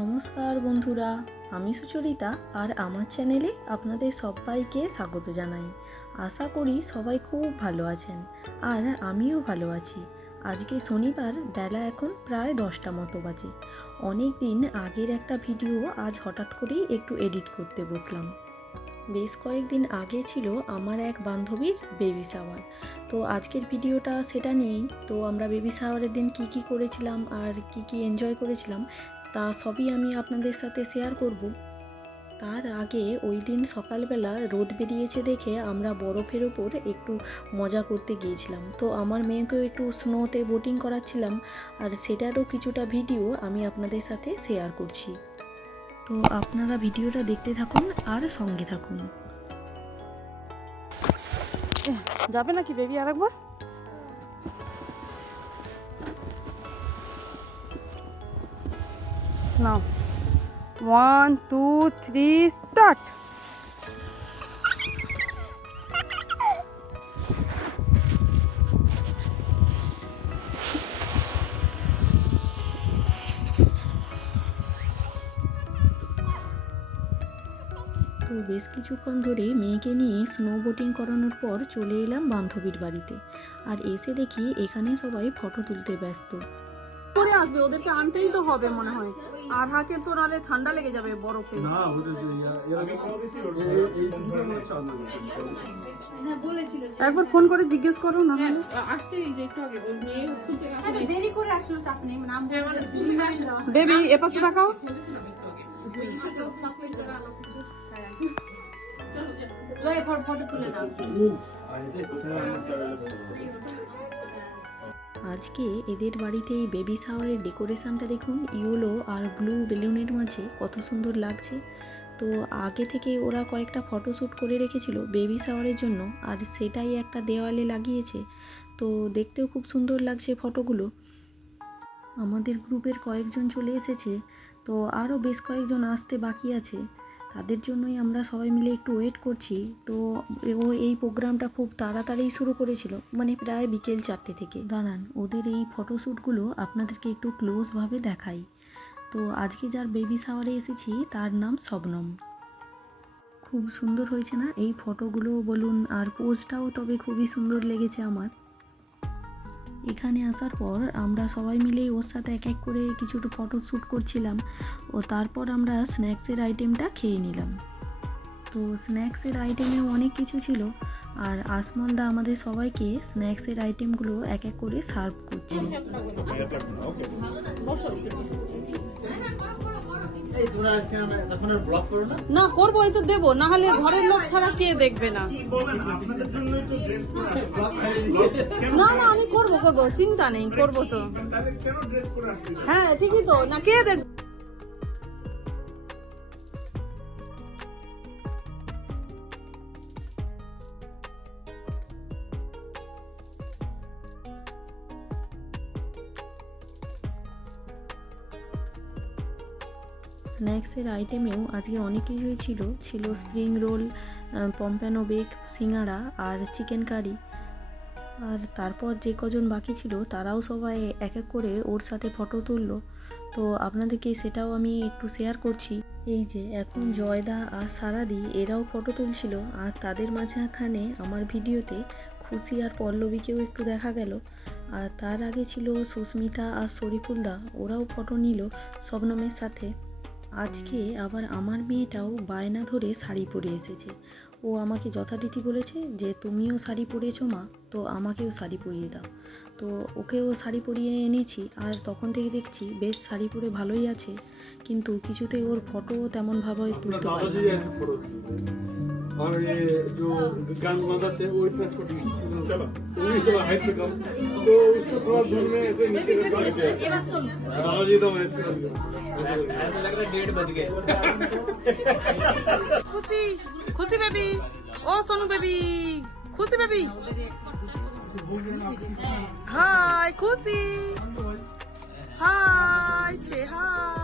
নমস্কার বন্ধুরা, আমি সুচরিতা আর আমার চ্যানেলে আপনাদের সবাইকে স্বাগত জানাই। আশা করি সবাই খুব ভালো আছেন আর আমিও ভালো আছি। আজকে শনিবার, বেলা এখন প্রায় দশটা মতো বাজে। অনেক দিন আগের একটা ভিডিও আজ হঠাৎ করেই একটু এডিট করতে বসলাম। বেশ কয়েকদিন আগে ছিল আমার এক বান্ধবীর বেবি শাওয়ার তো আজকের ভিডিওটা সেটা নিয়েই। তো আমরা বেবি শাওয়ারের দিন কি কি করেছিলাম আর কি কি এনজয় করেছিলাম, তা সবই আমি আপনাদের সাথে শেয়ার করব। তার আগে ওই দিন সকালবেলা রোদ বেরিয়েছে দেখে আমরা বরফের ওপর একটু মজা করতে গিয়েছিলাম। তো আমার মেয়েকেও একটু স্নোতে বোটিং করাচ্ছিলাম, আর সেটারও কিছুটা ভিডিও আমি আপনাদের সাথে শেয়ার করছি। তো আপনারা ভিডিওটা দেখতে থাকুন আর সঙ্গে থাকুন। যাবে নাকি বেবি আর একবার নাও। ওয়ান টু থ্রি স্টার্ট বেশ কিছুক্ষণ ধরে মেয়েকে নিয়ে স্নো বোটিং করানোর পর চলে এলাম বান্ধবীর বাড়িতে। আর এসে দেখি এখানে সবাই ফটো তুলতে ব্যস্ত। করে আসবে ওদেরকে আনতেই তো হবে মনে হয়। আর হাকে তো নালে ঠান্ডা লেগে যাবে বরফে। না ওটা যে এর আগে এই- এই দুটো হচ্ছে আলাদা। একবার ফোন করে জিজ্ঞেস করো না হলে। আসছে এই যে একটু আগে ওর মেয়ে স্কুল থেকে আসে দেরি করে আসলো চাপ নেই নাম হ্যাঁ। বেবি এ পাশে তাকাও। আজকে এদের বাড়িতে এই বেবি শাওয়ারের ডেকোরেশনটা দেখুন ইয়েলো আর ব্লু বেলুনের মাঝে কত সুন্দর লাগছে। তো আগে থেকে ওরা কয়েকটা ফটোশ্যুট করে রেখেছিল বেবি শাওয়ারের জন্য, আর সেটাই একটা দেওয়ালে লাগিয়েছে। তো দেখতেও খুব সুন্দর লাগছে ফটোগুলো আমাদের গ্রুপের কয়েকজন চলে এসেছে, তো আরও বেশ কয়েকজন আসতে বাকি আছে। তাদের জন্যই আমরা সবাই মিলে একটু ওয়েট করছি। তো ও এই প্রোগ্রামটা খুব তাড়াতাড়ি শুরু করেছিল। মানে প্রায় বিকেল চারটে থেকে। দাঁড়ান, ওদের এই ফটোশ্যুটগুলো আপনাদেরকে একটু ক্লোজভাবে দেখাই। তো আজকে যার বেবি শাওয়ারে এসেছি, তার নাম শবনম। খুব সুন্দর হয়েছে না? এই ফটোগুলো বলুন, আর পোজটাও তবে খুবই সুন্দর লেগেছে আমার। এখানে আসার পর আমরা সবাই মিলেই ওর সাথে এক এক করে কিছু ফটো শ্যুট করছিলাম। ও তারপর আমরা স্ন্যাক্সের আইটেমটা খেয়ে নিলাম। তো স্ন্যাক্সের আইটেমে অনেক কিছু ছিল আর আসমলদা আমাদের সবাইকে স্ন্যাক্সের আইটেমগুলো এক এক করে সার্ভ করছে। না? না করব এই তো দেবো। না হলে ঘরের লোক ছাড়া কে দেখবে না? আপনাদের জন্যই তো ড্রেস পরে ব্লগ খাইয়ে না না আমি করব করব। চিন্তা নেই করব তো। তাহলে কেন ড্রেস পরে আসছে? হ্যাঁ ঠিকই তো। না কে দেখবে স্ন্যাক্সের আইটেমেও আজকে অনেক কিছুই ছিল। ছিল spring roll pompano bake singara আর চিকেন কারি। আর তারপর যে কজন বাকি ছিল তারাও সবাই এক এক করে ওর সাথে ফটো তুললো। তো আপনাদেরকে সেটাও আমি একটু শেয়ার করছি। এই যে এখন জয়দা আর সারাদি এরাও ফটো তুলছিল আর তাদের মাঝখানে আমার ভিডিওতে খুশি আর পল্লবীকেও একটু দেখা গেল। আর তার আগে ছিল সুস্মিতা আর শরীফুলদা, ওরাও ফটো নিল শবনমের সাথে। আজকে আবার আমার মেয়েটাও বায়না ধরে শাড়ি পরে এসেছে। ও আমাকে যথারীতি বলেছে যে তুমিও শাড়ি পরেছো মা তো আমাকেও শাড়ি পরিয়ে দাও। তো ওকেও শাড়ি পরিয়ে এনেছি আর তখন থেকে দেখছি বেশ শাড়ি পরে ভালোই আছে কিন্তু কিছুতে ওর ফটো তেমনভাবে তুলতে পারলাম और ये जो गान बना थे वो इतना छोटी चला उन्नीस थोड़ा हाइट पे कम तो उसको थोड़ा दूर में ऐसे नीचे दादाजी तो ऐसे ऐसा लग रहा डेढ़ बज गए खुशी खुशी बेबी ओ Sonu baby Khushi baby hi Khushi hi छे हाय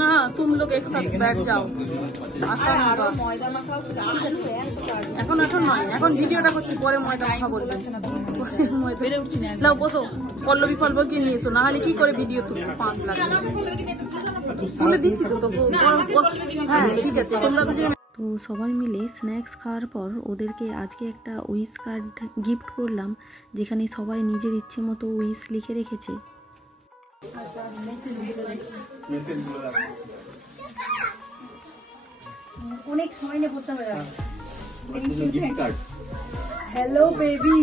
না তুম লোক একসাথে ব্যাট যাও। এখন এখন নয় এখন ভিডিওটা করছি পরে ময়দা কথা বলবে উঠছি না। বসো। পল্লবী ফল্লবী নিয়ে এসো নাহলে কি করে ভিডিও তুলবো? পাঁচ লাখ দিচ্ছি তো হ্যাঁ ঠিক আছে তোমরা দুজনে তো সবাই মিলে স্ন্যাক্স খাওয়ার পর ওদেরকে আজকে একটা উইস কার্ড গিফট করলাম যেখানে সবাই নিজের ইচ্ছে মতো উইস লিখে রেখেছে। অনেক সময় নিয়ে পড়তে হবে। হ্যালো বেবি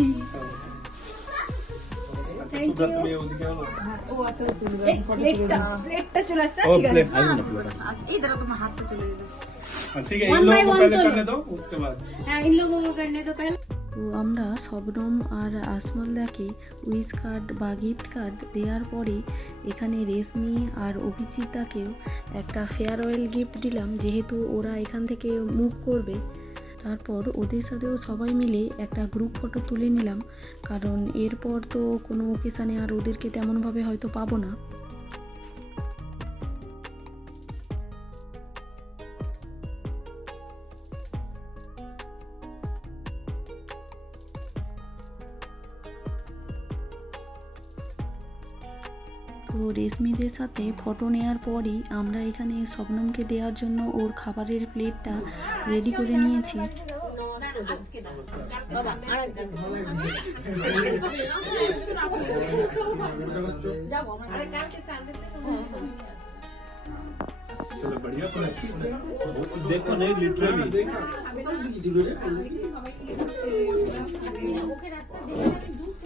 তো আমরা শবনম আর আসমলদাকে উইস কার্ড বা গিফট কার্ড দেওয়ার পরে এখানে রেশমি আর অভিজিতাকেও একটা ফেয়ারওয়েল গিফট দিলাম যেহেতু ওরা এখান থেকে মুভ করবে। তারপর ওদের সাথেও সবাই মিলে একটা গ্রুপ ফটো তুলে নিলাম। কারণ এরপর তো কোনো ওকেশানে আর ওদেরকে তেমনভাবে হয়তো পাবো না। রেশমিদের সাথে ফটো নেওয়ার পরই আমরা এখানে স্বপ্নমকে দেওয়ার জন্য ওর খাবারের প্লেটটা রেডি করে নিয়েছি। দেখো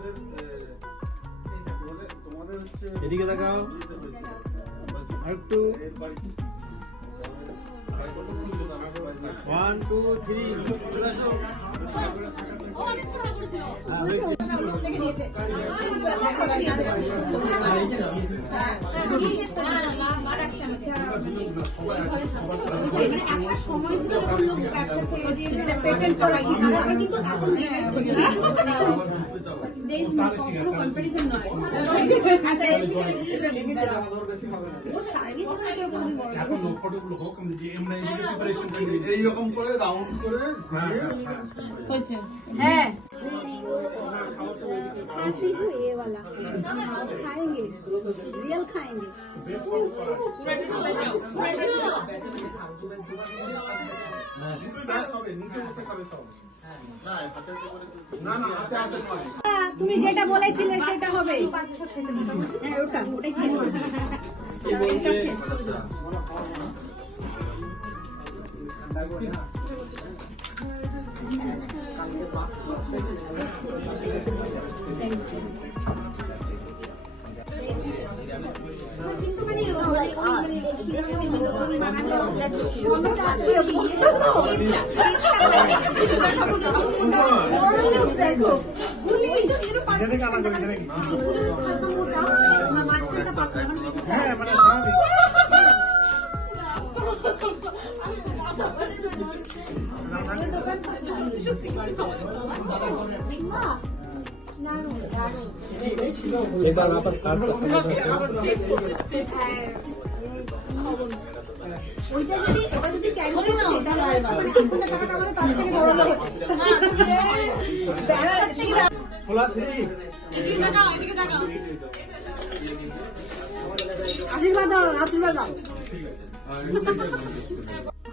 কি হবে আরে এদিকে দেখাও। আরেকটু ওয়ান টু থ্রি এখন ফটোগুলো হোক যে এমনি প্রিপারেশন এইরকম করে রাউন্ড করে है खाती हूँ ये वाला खाएंगे रियल खाएंगे তুমি যেটা বলেছিলে সেটা হবে হ্যাঁ ওটা ওটাই খেয়ে হ্যাঁ মানে তার থেকে বড় লোক খোলা আশীর্বাদ আশীর্বাদ দাও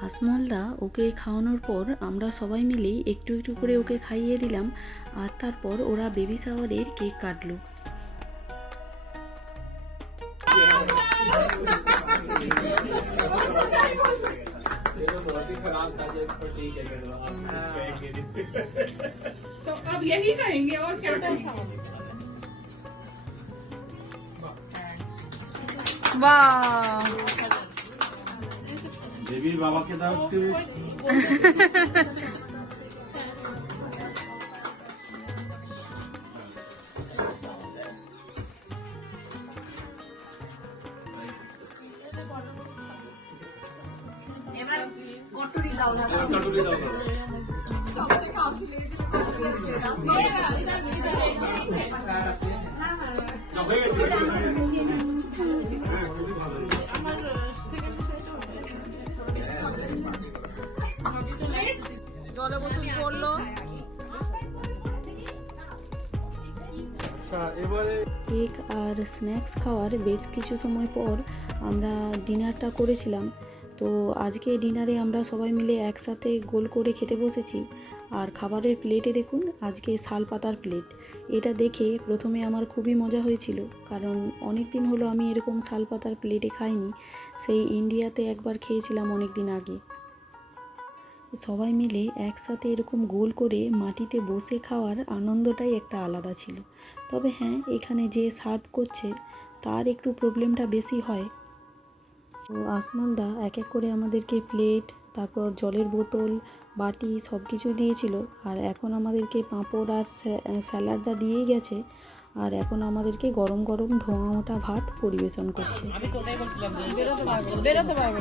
আসমলদা ওকে খাওয়ানোর পর আমরা সবাই মিলে একটু একটু করে ওকে খাইয়ে দিলাম আর তারপর ওরা বেবি শাওয়ারের কেক কাটলো तो अब यही कहेंगे और क्या বাহ বেবির বাবাকে দাও একটু। কাটুরি দাও কেক আর স্ন্যাক্স খাওয়ার বেশ কিছু সময় পর আমরা ডিনারটা করেছিলাম। তো আজকে ডিনারে আমরা সবাই মিলে একসাথে গোল করে খেতে বসেছি। আর খাবারের প্লেটে দেখুন, আজকে শাল পাতার প্লেট। এটা দেখে প্রথমে আমার খুবই মজা হয়েছিল, কারণ অনেক দিন হলো আমি এরকম শাল পাতার প্লেটে খাইনি। সেই ইন্ডিয়াতে একবার খেয়েছিলাম অনেক দিন আগে। সবাই মিলে একসাথে এরকম গোল করে মাটিতে বসে খাওয়ার আনন্দটাই একটা আলাদা ছিল। তবে হ্যাঁ এখানে যে সার্ভ করছে, তার একটু প্রবলেমটা বেশি হয়। তো আসমালদা এক এক করে আমাদেরকে প্লেট, তারপর জলের বোতল, বাটি সব কিছু দিয়েছিল। আর এখন আমাদেরকে পাঁপড় আর স্যা- স্যালাডটা দিয়েই গেছে। আর এখন আমাদেরকে গরম গরম ধোঁয়া ওঠা ভাত পরিবেশন করছে। বেরোতে পারব না, বেরোতে পারব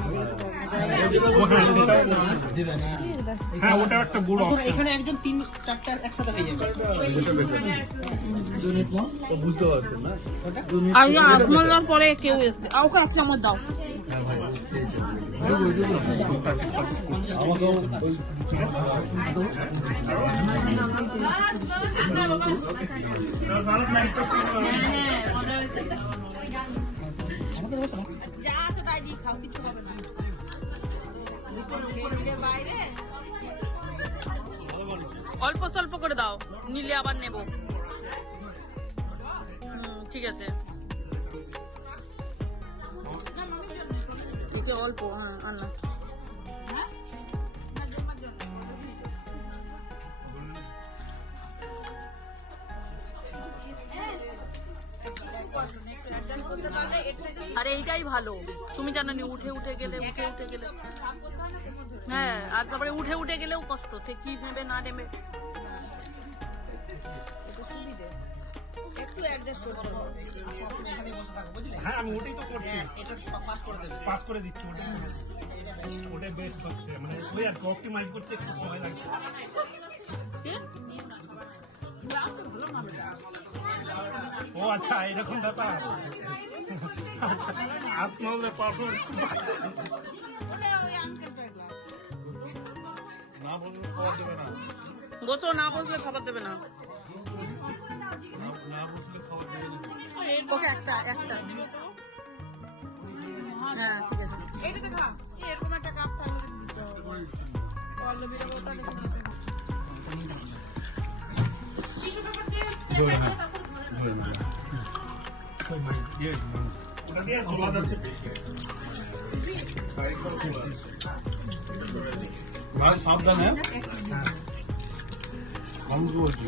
না। ওটা একটা বড় এখানে একজন তিন চারটা একসাথে যাবে বুঝতে পারছেন না আর আজমলদার পরে কেউ এসছে আ, ওকে একটা আমার দাও আমাকেও ওই অল্প স্বল্প করে দাও নিলে আবার নেব ঠিক আছে এতে অল্প আন্না আরে এইটাই ভালো। তুমি জানো নি, উঠে উঠে গেলে, উঠে উঠে গেলে। হ্যাঁ আর তারপরে উঠে উঠে গেলেও কষ্ট, সে কি নেবে না নেবে? হ্যাঁ আমি ওটাই তো করছি। পাস করে দিচ্ছি ওটাই ওটাই বেস্ট হচ্ছে মানে ওই আর অপটিমাইজ করতে একটু সময় লাগছে। ও আচ্ছা এরকম ব্যাপার? আচ্ছা আসমালের পাসওয়ার্ড না বললে খাওয়া দেবে না। বসো না বসলে খাবার দেবে না। না বসলে খাওয়া ওকে একটা একটা। হ্যাঁ ঠিক আছে। এরকম একটা কাপ থাকলে পল্লবীর ওটা লিখে ভাই সাবধান। হ্যাঁ। কম বলছি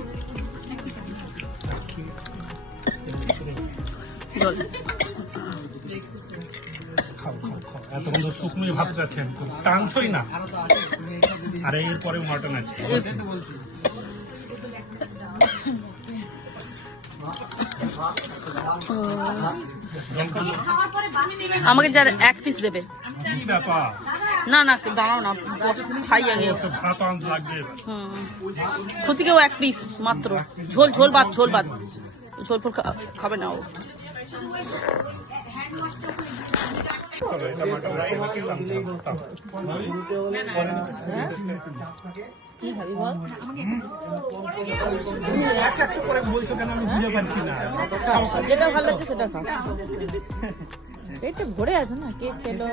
এতক্ষণ তো শুকনোই ভাত যাচ্ছেন টানছই না। আরে এরপরে মটন আছে। আমাকে যার এক পিস দেবে। কি ব্যাপার? না না দাঁড়াও না খাই আগে। ও তো ভাত আনতে লাগবে এবার হুম। খুশিকেও এক পিস মাত্র। ঝোল ঝোল ভাত ঝোল ভাত ঝোল ফোল খাবে না ও। না যেটা ভালো লাগছে সেটা খা। পেটে ভরে আছে না কেক খেলো?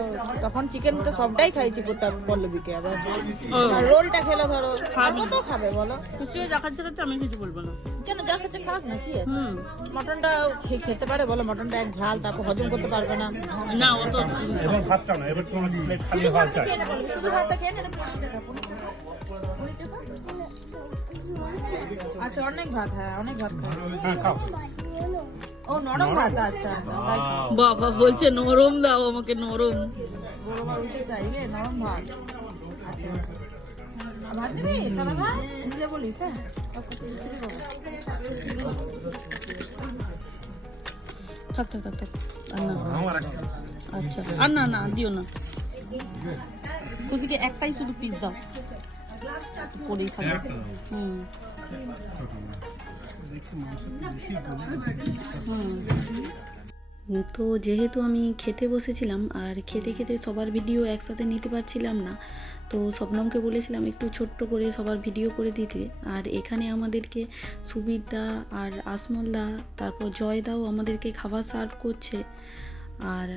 তখন চিকেন তো সবটাই খাইছি কোথাও পল্লবীকে আবার রোলটা খেলো ধরো। খাব। তো খাবে বলো। খুশি যা খাচ্ছে খাচ্ছে আমি কিছু বলব না। কেন যা খেতে খাক না কি আছে হুম। মটনটা খেতে পারে বলো মটনটা এক ঝাল তারপর হজম করতে পারবে না। না ও তো এবার ভাতটা না এবার তোমার প্লেট খালি ভাত চাই। শুধু ভাতটা খেয়ে? আচ্ছা অনেক ভাত হ্যাঁ অনেক ভাত খাই হ্যাঁ খাও। ও নরম ভাত আচ্ছা আচ্ছা বাবা বলছে নরম দাও আমাকে নরম। বড় ভাত চাইবে নরম ভাত। আচ্ছা ভাত দিবি সাদা ভাত? দিলে বলিস হ্যাঁ। থাক থাক থাক থাক। আর না। আচ্ছা। আর না না দিও না। খুশিকে একটাই শুধু পিস দাও। পরেই খাবে। হুম। তো যেহেতু আমি খেতে বসেছিলাম, আর খেতে খেতে সবার ভিডিও একসাথে নিতে পারছিলাম না, তো শবনমকে বলেছিলাম একটু ছোট্ট করে সবার ভিডিও করে দিতে। আর এখানে আমাদেরকে সুবিরদা আর আসমলদা, তারপর জয়দাও আমাদেরকে খাবার সার্ভ করছে। আর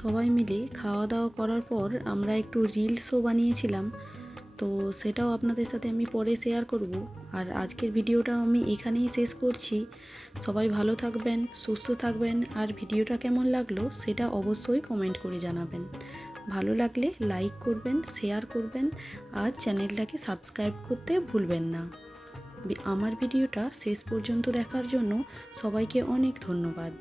সবাই মিলে খাওয়া দাওয়া করার পর আমরা একটু রিলসও বানিয়েছিলাম। তো সেটাও আপনাদের সাথে আমি পরে শেয়ার করব। আর আজকের ভিডিওটা আমি এখানেই শেষ করছি। সবাই ভালো থাকবেন, সুস্থ থাকবেন, আর ভিডিওটা কেমন লাগল সেটা অবশ্যই কমেন্ট করে জানাবেন। ভালো লাগলে লাইক করবেন শেয়ার করবেন, আর চ্যানেলটাকে সাবস্ক্রাইব করতে ভুলবেন না। আমার ভিডিওটা শেষ পর্যন্ত দেখার জন্য সবাইকে অনেক ধন্যবাদ।